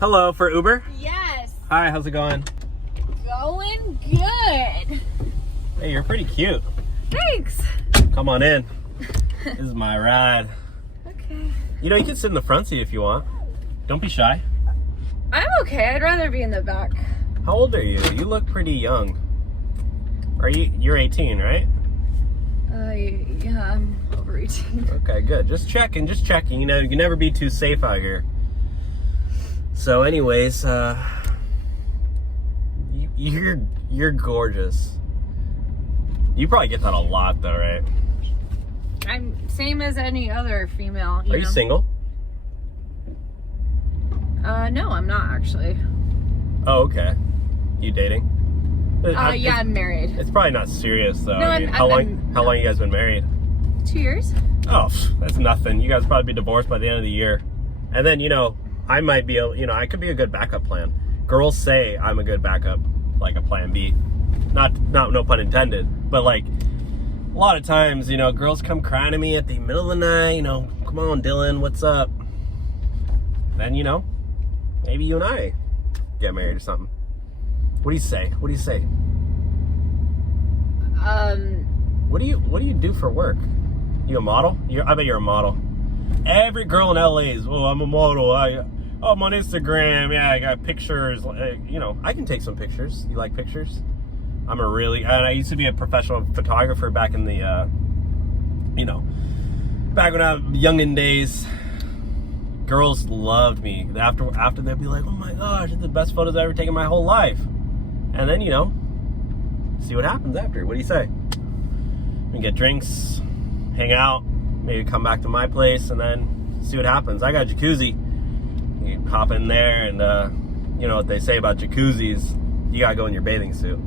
Hello, for Uber? Yes. Hi, how's it going? Going good. Hey, you're pretty cute. Thanks. Come on in. This is my ride. Okay. You know, you can sit in the front seat if you want. Don't be shy. I'm okay. I'd rather be in the back. How old are you? You look pretty young. You're 18, right? Yeah, I'm over 18. Okay, good. Just checking. You know, you can never be too safe out here. So anyways, you're gorgeous. You probably get that a lot though, right? I'm same as any other female. Are you single? No, I'm not actually. Oh, okay. You dating? Yeah, I'm married. It's probably not serious though. No, I mean, how long you guys been married? 2 years. Oh, that's nothing. You guys probably be divorced by the end of the year. And then, you know, I might be, I could be a good backup plan. Girls say I'm a good backup, like a plan B. Not no pun intended, but like a lot of times, you know, girls come crying to me at the middle of the night, you know, come on, Dylan, what's up? Then, you know, maybe you and I get married or something. What do you say? What do you say? What do you do for work? You a model? I bet you're a model. Every girl in LA is, oh, I'm a model. I'm on Instagram. Yeah, I got pictures. You know, I can take some pictures. You like pictures? And I used to be a professional photographer back in the, back when I was youngin' days. Girls loved me. After they'd be like, oh my gosh, it's the best photos I've ever taken in my whole life. And then, you know, see what happens after. What do you say? We can get drinks, hang out, maybe come back to my place, and then see what happens. I got a jacuzzi. You can hop in there, and you know what they say about jacuzzis. You gotta go in your bathing suit.